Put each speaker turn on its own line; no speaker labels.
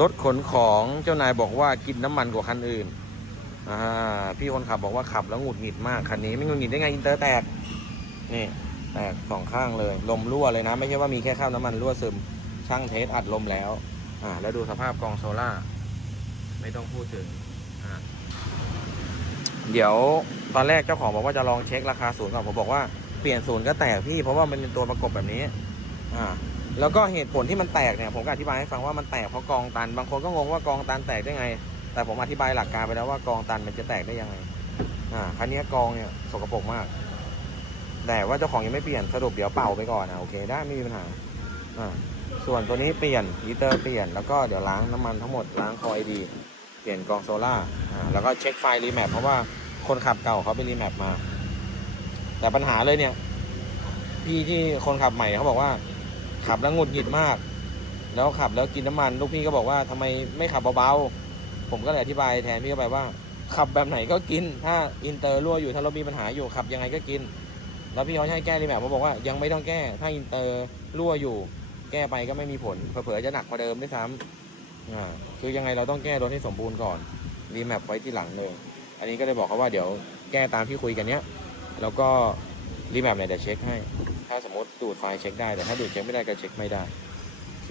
รถขนของเจ้านายบอกว่ากินน้ำมันกว่าคันอื่น อ่า พี่คนขับบอกว่าขับแล้วหงุดหงิดมากคันนี้ไม่หงุดหงิดได้ไงอินเตอร์แตก นี่ แตกสองข้างเลย ลมรั่วเลยนะ ไม่ใช่ว่ามีแค่ข้าวน้ำมันรั่วซึม ช่างเทสอัดลมแล้ว อ่า แล้วดูสภาพกองโซล่า ไม่ต้องพูดถึง อ่า เดี๋ยวตอนแรกเจ้าของบอกว่าจะลองเช็คราคาศูนย์ก่อนผมบอกว่าเปลี่ยนศูนย์ก็แตกพี่เพราะว่ามันเป็นตัวประกบแบบนี้ อ่า แล้วก็เหตุผลที่มันแตกเนี่ยผมก็อธิบายให้ฟังว่ามันแตกเพราะกองตัน บางคนก็งงว่ากองตันแตกได้ไง แต่ผมอธิบายหลักการไปแล้วว่ากองตันมันจะแตกได้ยังไง อ่าคันนี้กองเนี่ยสกปรกมาก แต่ว่าเจ้าของยังไม่เปลี่ยนสรุปเดี๋ยวเป่าไปก่อนนะโอเคได้ไม่มีปัญหา อ่า ส่วนตัวนี้เปลี่ยนฮีเตอร์เปลี่ยนแล้วก็เดี๋ยวล้างน้ำมันทั้งหมดล้างคอยดีเปลี่ยนกองโซล่าอ่าแล้วก็เช็คไฟล์รีแมปเพราะว่าคนขับเก่าเขาไปรีแมปมา แต่ปัญหาเลยเนี่ย พี่ที่คนขับใหม่เขาบอกว่า ขับแล้วงุดหงิดมาก แล้วขับแล้วกินน้ำมัน ลูกพี่ก็บอกว่าทำไมไม่ขับเบาๆ ผมก็เลยอธิบายแทนพี่เข้าไปว่า ขับแบบไหนก็กิน ถ้าอินเตอร์รั่วอยู่ถ้ารถมีปัญหาอยู่ขับยังไงก็กิน แล้วพี่เขาให้แก้รีแมปเขาบอกว่ายังไม่ต้องแก้ ถ้าอินเตอร์รั่วอยู่ แก้ไปก็ไม่มีผล เผลอๆจะหนักกว่าเดิมด้วยซ้ำอ่าคือยังไงเราต้องแก้รถให้สมบูรณ์ก่อนรีแมปไว้ที่หลังเลย อันนี้ก็เลยบอกเขาว่าเดี๋ยวแก้ตามที่คุยกันเนี้ย แล้วก็ รีแมปเนี่ยเดี๋ยวเช็คให้ ถ้าสมมติดูดไฟล์เช็คได้แต่ถ้าดูดเช็คไม่ได้ก็เช็คไม่ได้ โอเค